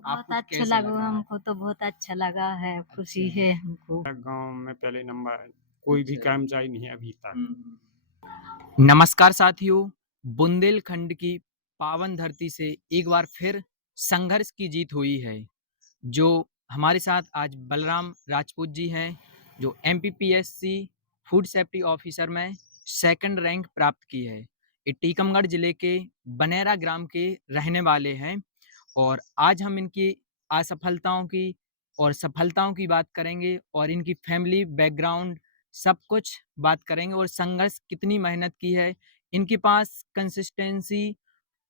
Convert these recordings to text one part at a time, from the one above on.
बहुत आपको अच्छा कैसा लगा, लगा? हमको तो बहुत अच्छा लगा है, खुशी अच्छा, है हमको। गाँव में पहले नंबर कोई भी अच्छा। कर्मचारी नहीं है अभी तक। नमस्कार साथियों, बुंदेलखंड की पावन धरती से एक बार फिर संघर्ष की जीत हुई है। जो हमारे साथ आज बलराम राजपूत जी हैं, जो एमपीपीएससी फूड सेफ्टी ऑफिसर में सेकंड रैंक प्राप्त की है। ये टीकमगढ़ जिले के बनेरा ग्राम के रहने वाले हैं और आज हम इनकी असफलताओं की और सफलताओं की बात करेंगे और इनकी फैमिली बैकग्राउंड सब कुछ बात करेंगे और संघर्ष कितनी मेहनत की है। इनके पास कंसिस्टेंसी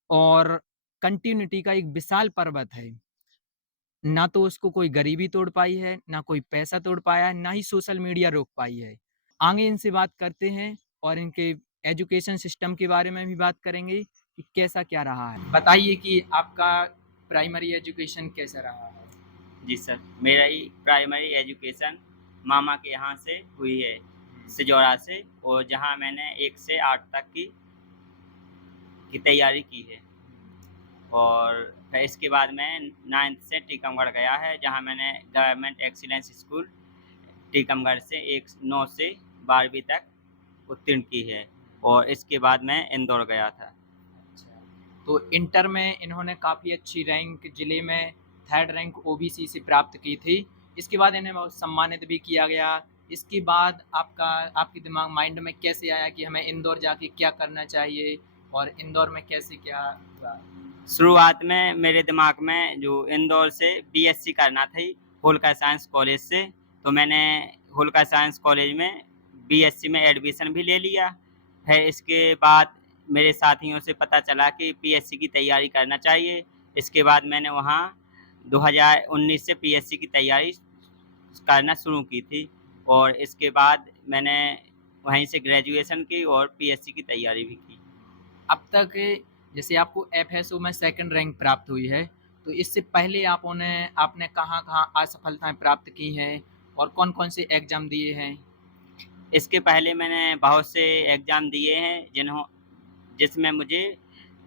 और कंटिन्यूटी का एक विशाल पर्वत है। ना तो उसको कोई गरीबी तोड़ पाई है, ना कोई पैसा तोड़ पाया है, ना ही सोशल मीडिया रोक पाई है। आगे इनसे बात करते हैं और इनके एजुकेशन सिस्टम के बारे में भी बात करेंगे कि कैसा क्या रहा है। बताइए कि आपका प्राइमरी एजुकेशन कैसा रहा है? जी सर, मेरा ही प्राइमरी एजुकेशन मामा के यहाँ से हुई है, सिजौरा से, और जहाँ मैंने 1 से 8 तक की तैयारी की है। और फिर इसके बाद मैं 9th से टीकमगढ़ गया है, जहाँ मैंने गवर्नमेंट एक्सीलेंस स्कूल टीकमगढ़ से 9 से 12वीं तक उत्तीर्ण की है, और इसके बाद मैं इंदौर गया था। तो इंटर में इन्होंने काफ़ी अच्छी रैंक जिले में 3rd रैंक ओबीसी से प्राप्त की थी। इसके बाद इन्हें बहुत सम्मानित भी किया गया। इसके बाद आपके दिमाग माइंड में कैसे आया कि हमें इंदौर जाके क्या करना चाहिए और इंदौर में कैसे क्या हुआ? शुरुआत में मेरे दिमाग में जो इंदौर से बीएससी करना थी होलकर साइंस कॉलेज से, तो मैंने होलकर साइंस कॉलेज में बीएससी में एडमिशन भी ले लिया। फिर इसके बाद मेरे साथियों से पता चला कि पीएससी की तैयारी करना चाहिए। इसके बाद मैंने वहाँ 2019 से पीएससी की तैयारी करना शुरू की थी, और इसके बाद मैंने वहीं से ग्रेजुएशन की और पीएससी की तैयारी भी की। अब तक जैसे आपको एफएसओ में 2nd रैंक प्राप्त हुई है, तो इससे पहले आपने कहाँ-कहाँ असफलताएँ प्राप्त की हैं और कौन-कौन से एग्ज़ाम दिए हैं? इसके पहले मैंने बहुत से एग्ज़ाम दिए हैं जिसमें मुझे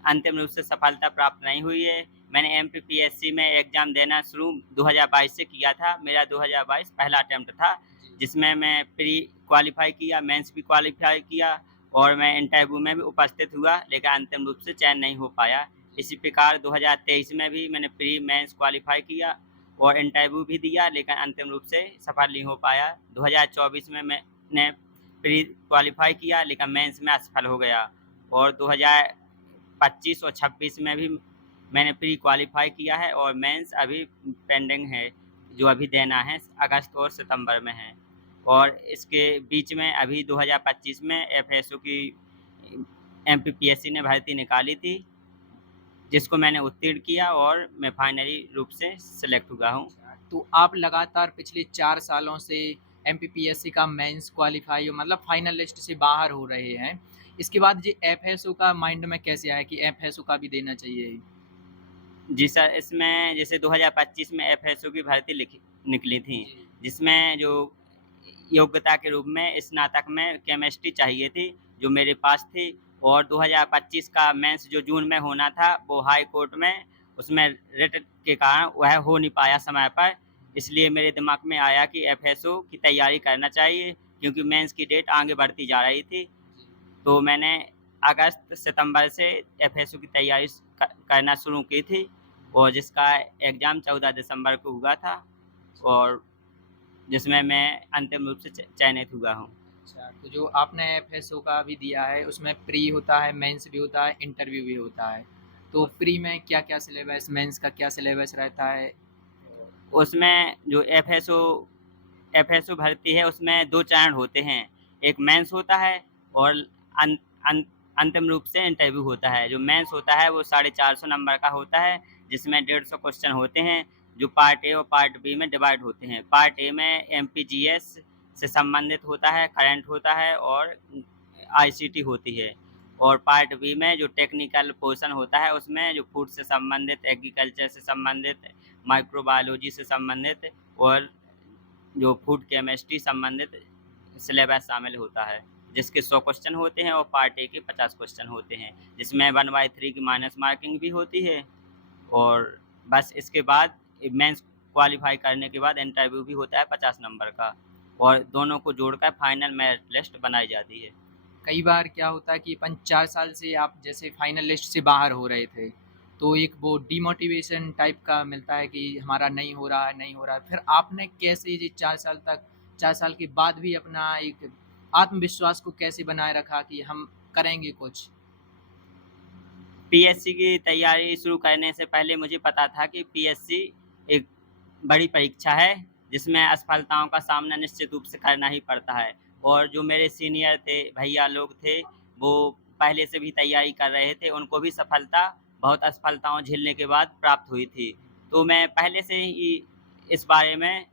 अंतिम रूप से सफलता प्राप्त नहीं हुई है। मैंने एमपीपीएससी में एग्ज़ाम देना शुरू 2022 से किया था। मेरा 2022 पहला अटेम्प्ट था, जिसमें मैं प्री क्वालीफाई किया, मेंस भी क्वालीफाई किया, और मैं इंटरव्यू में भी उपस्थित हुआ, लेकिन अंतिम रूप से चयन नहीं हो पाया। इसी प्रकार 2023 में भी मैंने प्री मेंस क्वालीफाई किया और इंटरव्यू भी दिया, लेकिन अंतिम रूप से सफल नहीं हो पाया। 2024 में मैंने प्री क्वालीफाई किया, लेकिन मेंस में असफल हो गया, और 2025 और 26 में भी मैंने प्री क्वालीफाई किया है, और मेंस अभी पेंडिंग है, जो अभी देना है, अगस्त और सितंबर में है। और इसके बीच में अभी 2025 में एफएसओ की एमपीपीएससी ने भर्ती निकाली थी, जिसको मैंने उत्तीर्ण किया और मैं फाइनली रूप से सिलेक्ट हुआ हूँ। तो आप लगातार पिछले 4 सालों से एमपीपीएससी का मेंस क्वालीफाई मतलब फाइनल लिस्ट से बाहर हो रहे हैं। इसके बाद ये एफएसओ का माइंड में कैसे आया कि एफएसओ का भी देना चाहिए? जी सर, इसमें जैसे 2025 में एफएसओ की भर्ती निकली थी, जिसमें जो योग्यता के रूप में स्नातक में केमिस्ट्री चाहिए थी, जो मेरे पास थी, और 2025 का मेंस जो जून में होना था, वो हाई कोर्ट में उसमें रिट के कारण वह हो नहीं पाया समय पर। इसलिए मेरे दिमाग में आया कि एफएसओ की तैयारी करना चाहिए, क्योंकि मेंस की डेट आगे बढ़ती जा रही थी। तो मैंने अगस्त सितंबर से एफएसओ की तैयारी करना शुरू की थी, और जिसका एग्ज़ाम 14 दिसंबर को हुआ था, और जिसमें मैं अंतिम रूप से चयनित हुआ हूँ। अच्छा, तो जो आपने एफएसओ का भी दिया है उसमें प्री होता है, मेंस भी होता है, इंटरव्यू भी होता है। तो प्री में क्या-क्या सिलेबस, मेंस का क्या सिलेबस रहता है? उसमें जो एफएसओ भर्ती है, उसमें 2 चरण होते हैं। एक मेंस होता है, और अन अन अंतिम रूप से इंटरव्यू होता है। जो मेंस होता है वो 450 नंबर का होता है, जिसमें 150 क्वेश्चन होते हैं, जो पार्ट ए और पार्ट बी में डिवाइड होते हैं। पार्ट ए में एमपीजीएस से संबंधित होता है, करंट होता है, और आईसीटी होती है। और पार्ट बी में जो टेक्निकल पोर्शन होता है, उसमें जो फूड से संबंधित, एग्रीकल्चर से संबंधित, माइक्रोबायोलॉजी से संबंधित, और जो फूड केमिस्ट्री संबंधित सिलेबस शामिल होता है, जिसके 100 क्वेश्चन होते हैं, और पार्ट ए के 50 क्वेश्चन होते हैं, जिसमें 1/3 की माइनस मार्किंग भी होती है, और बस इसके बाद मेंस क्वालीफाई करने के बाद इंटरव्यू भी होता है 50 नंबर का, और दोनों को जोड़कर फाइनल मेरिट लिस्ट बनाई जाती है। कई बार क्या होता है कि 4 साल से आप जैसे फाइनल लिस्ट से बाहर हो रहे थे, तो एक वो डिमोटिवेशन टाइप का मिलता है कि हमारा नहीं हो रहा है, नहीं हो रहा है। फिर आपने कैसे ये 4 साल के बाद भी अपना एक आत्मविश्वास को कैसे बनाए रखा कि हम करेंगे कुछ? पीएससी की तैयारी शुरू करने से पहले मुझे पता था कि पीएससी एक बड़ी परीक्षा है, जिसमें असफलताओं का सामना निश्चित रूप से करना ही पड़ता है, और जो मेरे सीनियर थे, भैया लोग थे, वो पहले से भी तैयारी कर रहे थे, उनको भी सफलता बहुत असफलताओं झेलने के बाद प्राप्त हुई थी। तो मैं पहले से ही इस बारे में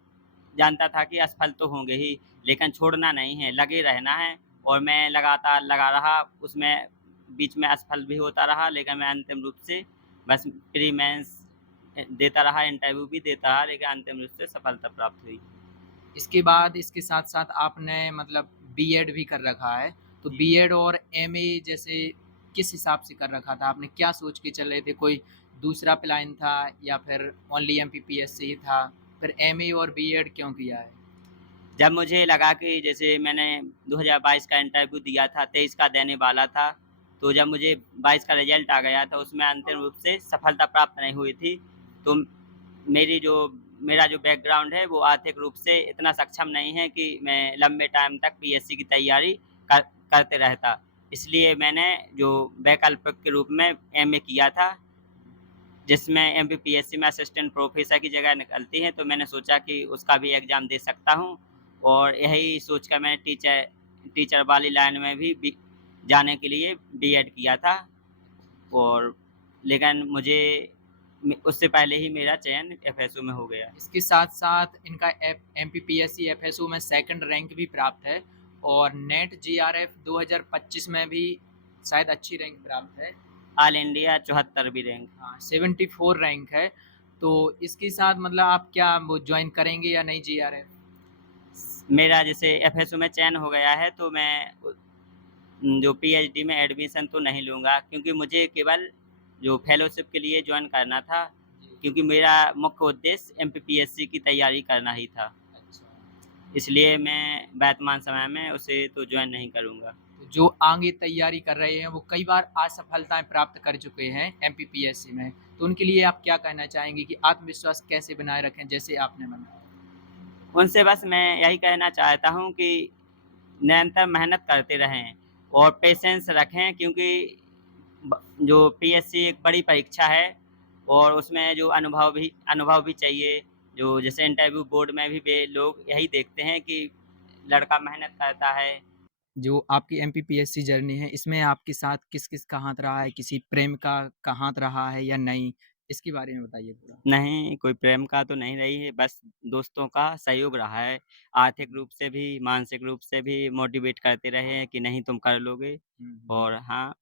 जानता था कि असफल तो होंगे ही, लेकिन छोड़ना नहीं है, लगे रहना है, और मैं लगातार लगा रहा, उसमें बीच में असफल भी होता रहा, लेकिन मैं अंतिम रूप से बस प्री मेंस देता रहा, इंटरव्यू भी देता रहा, लेकिन अंतिम रूप से सफलता प्राप्त हुई। इसके बाद इसके साथ-साथ आपने मतलब बीएड भी कर रखा है, तो जी। बीएड और एमए जैसे किस हिसाब से कर रखा था? आपने क्या सोच के चल रहे थे? कोई दूसरा प्लान था या फिर ओनली एमपीपीएससी ही था? फिर एमए और बीएड क्यों किया है? जब मुझे लगा कि जैसे मैंने 2022 का इंटरव्यू दिया था, 23 का देने वाला था, तो जब मुझे 22 का रिज़ल्ट आ गया था, उसमें अंतिम रूप से सफलता प्राप्त नहीं हुई थी। तो मेरी जो मेरा जो बैकग्राउंड है, वो आर्थिक रूप से इतना सक्षम नहीं है कि मैं लंबे टाइम तक पीएससी की तैयारी कर करते रहता। इसलिए मैंने जो वैकल्पिक के रूप में एमए किया था, जिसमें एमपीपीएससी में असिस्टेंट प्रोफ़ेसर की जगह निकलती है, तो मैंने सोचा कि उसका भी एग्ज़ाम दे सकता हूँ, और यही सोचकर मैंने टीचर वाली लाइन में भी जाने के लिए बीएड किया था, और लेकिन मुझे उससे पहले ही मेरा चयन एफएसयू में हो गया। इसके साथ-साथ इनका एमपीपीएससी एफएसओ में सेकंड रैंक भी प्राप्त है और नेट जीआरएफ 2025 में भी शायद अच्छी रैंक प्राप्त है। ऑल इंडिया 74वीं रैंक। हाँ, 74 रैंक है। तो इसके साथ मतलब आप क्या वो जॉइन करेंगे या नहीं जीआरएफ? मेरा जैसे एफएसयू में चयन हो गया है, तो मैं जो पीएचडी में एडमिशन तो नहीं लूँगा, क्योंकि मुझे केवल जो फेलोशिप के लिए जॉइन करना था, क्योंकि मेरा मुख्य उद्देश्य एमपीपीएससी की तैयारी करना ही था। अच्छा। इसलिए मैं वर्तमान समय में उसे तो जॉइन नहीं करूँगा। तो जो आगे तैयारी कर रहे हैं वो कई बार असफलताएँ प्राप्त कर चुके हैं एमपीपीएससी में। तो उनके लिए आप क्या कहना चाहेंगे कि आत्मविश्वास कैसे बनाए रखें जैसे आपने बनाया? उनसे बस मैं यही कहना चाहता हूँ कि निरंतर मेहनत करते रहें और पेशेंस रखें, क्योंकि जो पीएससी एक बड़ी परीक्षा है, और उसमें जो अनुभव भी चाहिए। जो जैसे इंटरव्यू बोर्ड में भी वे लोग यही देखते हैं कि लड़का मेहनत करता है। जो आपकी एमपीपीएससी जर्नी है, इसमें आपके साथ किस-किस का हाथ रहा है? किसी प्रेम का हाथ रहा है या नहीं? इसके बारे में बताइए थोड़ा। नहीं, कोई प्रेम का तो नहीं रही है, बस दोस्तों का सहयोग रहा है। आर्थिक रूप से भी, मानसिक रूप से भी मोटिवेट करते रहे हैं कि नहीं तुम कर लोगे। हुँ, हुँ। और हाँ,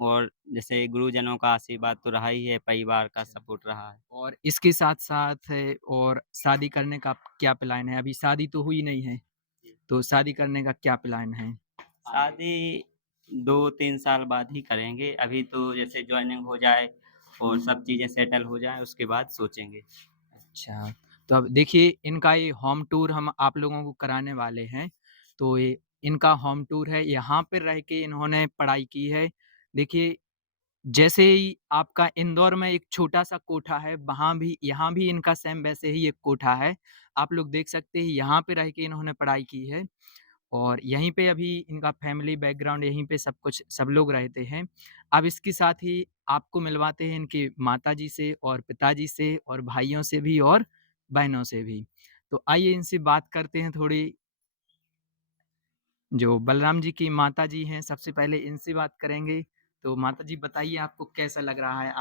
और जैसे गुरुजनों का आशीर्वाद तो रहा ही है, परिवार का अच्छा। सपोर्ट रहा है। और इसके साथ-साथ और शादी करने का क्या प्लान है? अभी शादी तो हुई नहीं है, तो शादी करने का क्या प्लान है? शादी 2-3 साल बाद ही करेंगे, अभी तो जैसे जॉइनिंग हो जाए और सब चीज़ें सेटल हो जाएँ, उसके बाद सोचेंगे। अच्छा, तो अब देखिए इनका ये होम टूर हम आप लोगों को कराने वाले हैं। तो ये इनका होम टूर है, यहाँ पे रह के इन्होंने पढ़ाई की है। देखिए जैसे ही आपका इंदौर में एक छोटा-सा कोठा है, वहाँ भी यहाँ भी इनका सेम वैसे ही एक कोठा है। आप लोग देख सकते हैं यहाँ पे रह के इन्होंने पढ़ाई की है और यहीं पे अभी इनका फैमिली बैकग्राउंड यहीं पे सब कुछ सब लोग रहते हैं। अब इसके साथ ही आपको मिलवाते हैं इनके माताजी से और पिताजी से और भाइयों से भी और बहनों से भी। तो आइए इनसे बात करते हैं थोड़ी जो बलराम जी की माताजी हैं, सबसे पहले इनसे बात करेंगे। तो माताजी बताइए आपको कैसा लग रहा है?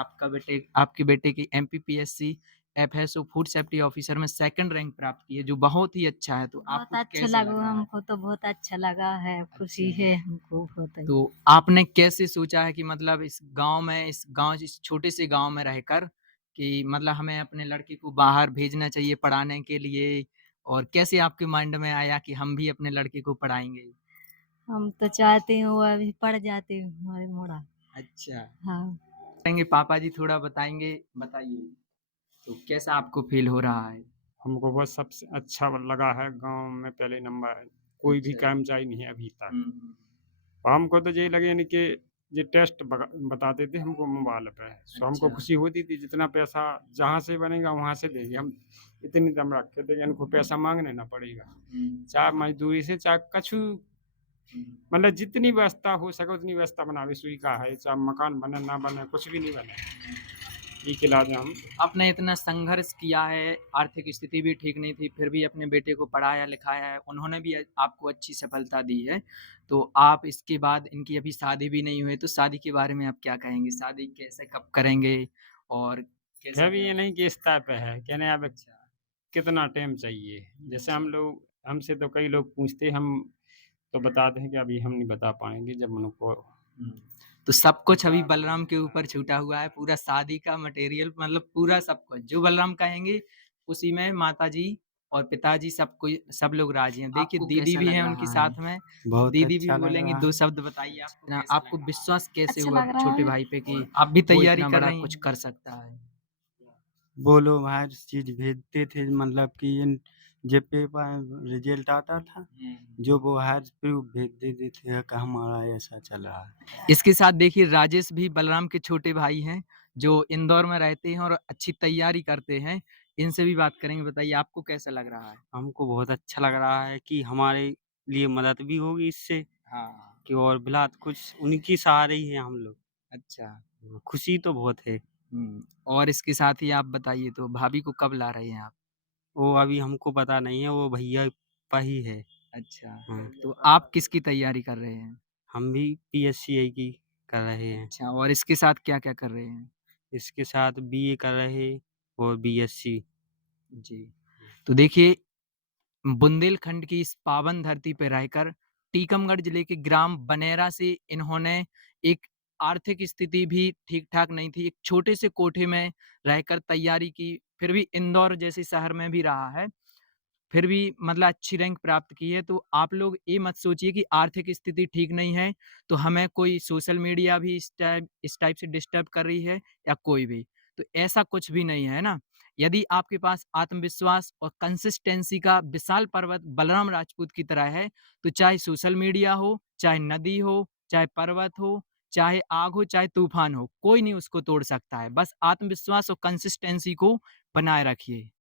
आपके बेटे की MPPSC FSO food safety officer में सेकंड रैंक प्राप्त की है, जो बहुत ही अच्छा है। तो बहुत आपको अच्छा कैसा लग लगा, रहा है? हमको तो बहुत अच्छा लगा है, खुशी अच्छा। है हमको बहुत ही। तो आपने कैसे सोचा है कि मतलब इस छोटे से गाँव में रहकर कि मतलब हमें अपने लड़के को बाहर भेजना चाहिए पढ़ाने के लिए और कैसे आपके माइंड में आया कि हम भी अपने लड़के को पढ़ाएँगे? हम तो चाहते हैं वो अभी पढ़ जाते हमारे मोड़ा। अच्छा। हाँ। कहेंगे पापा जी थोड़ा बताएँगे? बताइए। तो कैसा आपको फ़ील हो रहा है? हमको बस सबसे अच्छा लगा है गाँव में पहले नंबर कोई भी अच्छा। कर्मचारी नहीं है अभी तक। हुँ, हुँ। हमको तो यही लगे यानी कि ये टेस्ट बताते थे हमको मोबाइल पे, सो हमको अच्छा। खुशी होती थी जितना पैसा जहाँ से बनेगा वहाँ से देंगे हम। इतनी दम रखे थे कि इनको पैसा माँगने ना पड़ेगा। हुँ, चाहे मज़दूरी से चाहे कछु हुँ। मतलब जितनी व्यवस्था हो सके उतनी व्यवस्था बनावे सुई का है, चाहे मकान बने ना बने कुछ भी नहीं बने। ई के इलाज हम आपने इतना संघर्ष किया है, आर्थिक स्थिति भी ठीक नहीं थी, फिर भी अपने बेटे को पढ़ाया-लिखाया है, उन्होंने भी आपको अच्छी सफलता दी है। तो आप इसके बाद इनकी अभी शादी भी नहीं हुई है, तो शादी के बारे में आप क्या कहेंगे? शादी कैसे कब करेंगे और कैसा है भी क्या? ये नहीं कि इस टाइप पे है, कहने अब अच्छा, कितना टाइम चाहिए? जैसे अच्छा। हम लोग हमसे तो कई लोग पूछते हम तो बताते हैं कि अभी हम नहीं बता पाएँगे जब उनको हुँ। तो सब कुछ अभी बलराम के ऊपर छूटा हुआ है, पूरा शादी का मटेरियल मतलब पूरा सब कुछ, जो बलराम कहेंगे उसी में माताजी और पिताजी सब कोई सब लोग राज़ी हैं। देखिए आपको दीदी कैसा भी लग हैं उनके रहा है? साथ में, बहुत दीदी भी अच्छा लग बोलेंगी रहा 2 है। शब्द बताइए आपको विश्वास कैसे अच्छा हुआ लग रहा छोटे है। भाई पे कि आप भी वो तैयारी इतना कर बड़ा रही कुछ हैं? कर सकता है? वो लोग हर चीज़ भेजते थे मतलब कि इन जब पेपर रिज़ल्ट आता था, जो वो हर प्रूफ़ भेज देते थे कि हमारा ऐसा चल रहा है। इसके साथ देखिए राजेश भी बलराम के छोटे भाई हैं, जो इंदौर में रहते हैं और अच्छी तैयारी करते हैं। इनसे भी बात करेंगे, बताइए आपको कैसा लग रहा है? हमको बहुत अच्छा लग रहा है कि हमारे लिए मदद भी होगी इससे हाँ, कि और बिलात कुछ उनकी सहारे ही हैं हम लोग। अच्छा। खुशी तो बहुत है। हुँ, और इसके साथ ही आप बताइए तो भाभी को कब ला रहे हैं आप? वो अभी हमको पता नहीं है, वो भैया का ही है। अच्छा, हाँ, तो आप किसकी तैयारी कर रहे हैं? हम भी पीएससीआई की कर रहे हैं। अच्छा और इसके साथ क्या-क्या कर रहे हैं? इसके साथ बीए कर रहे और बीएससी। जी, तो देखिए बुंदेलखंड की इस पावन धरती पे रहकर टीकमगढ़ जिले के ग्राम बनेरा से इन्होंने एक आर्थिक स्थिति भी ठीक-ठाक नहीं थी, एक छोटे से कोठे में रहकर तैयारी की, फिर भी इंदौर जैसे शहर में भी रहा है। फिर भी मतलब अच्छी रैंक प्राप्त की है, तो आप लोग ये मत सोचिए कि आर्थिक स्थिति ठीक नहीं है, तो हमें कोई सोशल मीडिया भी इस टाइप से डिस्टर्ब कर रही है या कोई भी। तो ऐसा कुछ भी नहीं है ना? यदि आपके पास आत्मविश्वास और कंसिस्टेंसी का विशाल पर्वत बलराम राजपूत की तरह है, तो चाहे सोशल मीडिया हो, चाहे नदी हो, चाहे पर्वत हो, चाहे आग हो, चाहे तूफान हो, कोई नहीं उसको तोड़ सकता है। बस आत्मविश्वास और कंसिस्टेंसी को बनाए रखिए।